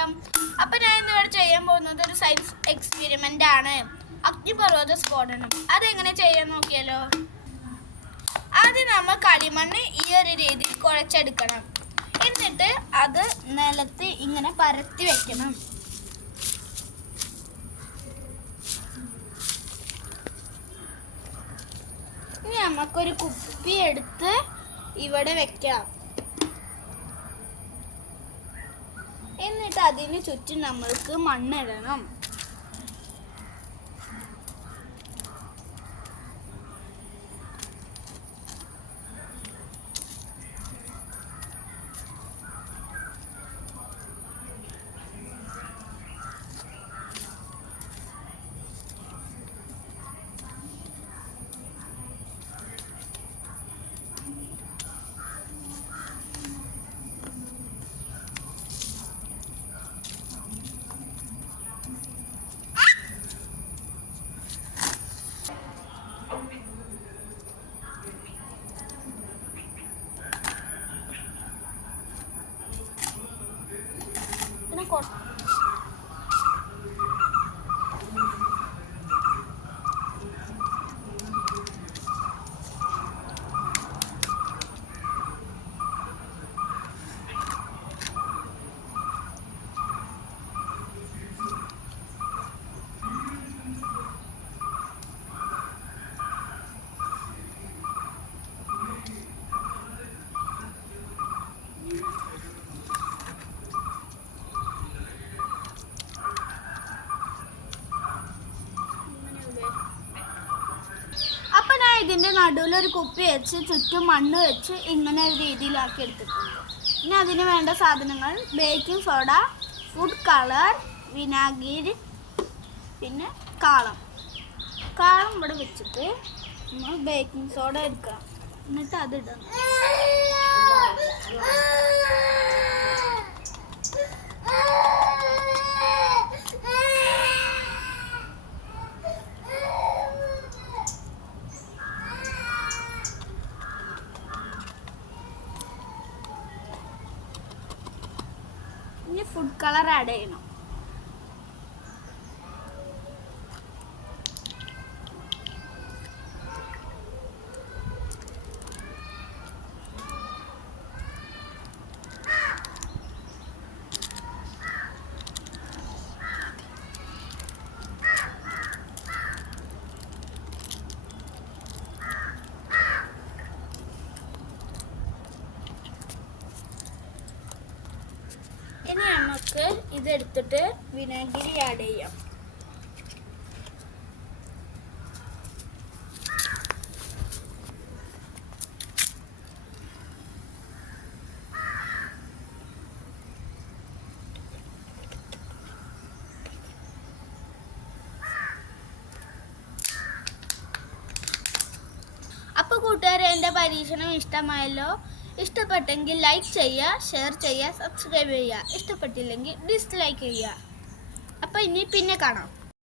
സ്വാഗതം അപ്പൊ ഞാൻ ഇന്നിവിടെ ചെയ്യാൻ പോകുന്നത് ഒരു സയൻസ് എക്സ്പെരിമെന്റ് ആണ്. അഗ്നിപർവത സ്ഫോടനം. അതെങ്ങനെ ചെയ്യാൻ നോക്കിയാലോ? ആദ്യം നമ്മൾ കളിമണ്ണ് ഈ ഒരു രീതിയിൽ കുഴച്ചെടുക്കണം. എന്നിട്ട് അത് നിലത്ത് ഇങ്ങനെ പരത്തി വെക്കണം. ഇനി നമുക്കൊരു കുപ്പി എടുത്ത് ഇവിടെ വെക്കാം. എന്നിട്ട് അതിന് ചുറ്റും നമ്മൾക്ക് മണ്ണിടണം പിന്നെ കുറച്ച് ഇതിന്റെ നടുവിൽ ഒരു കുപ്പി വെച്ച് ചുറ്റും മണ്ണ് വെച്ച് ഇങ്ങനെ ഒരു രീതിയിലാക്കി എടുത്തിട്ടുണ്ട്. ഇനി അതിന് വേണ്ട സാധനങ്ങൾ ബേക്കിംഗ് സോഡ ഫുഡ് കളർ വിനാഗിരി പിന്നെ കാളം. കാളം ഇവിടെ വെച്ചിട്ട് നമ്മൾ ബേക്കിംഗ് സോഡ എടുക്കണം എന്നിട്ട് അത് ഇടണം ഫുഡ് കളർ ആഡ് ചെയ്യണം. ഇനി നമുക്ക് ഇതെടുത്തിട്ട് വിനാഗിരി ആഡ് ചെയ്യാം. അപ്പോൾ കൂട്ടുകാരെ എന്റെ പരീക്ഷണം ഇഷ്ടമായല്ലോ? ഇഷ്ടപ്പെട്ടെങ്കിൽ ലൈക്ക് ചെയ്യുക ഷെയർ ചെയ്യുക സബ്സ്ക്രൈബ് ചെയ്യുക ഇഷ്ടപ്പെട്ടില്ലെങ്കിൽ ഡിസ്ലൈക്ക് ചെയ്യുക അപ്പോൾ ഇനി പിന്നെ കാണാം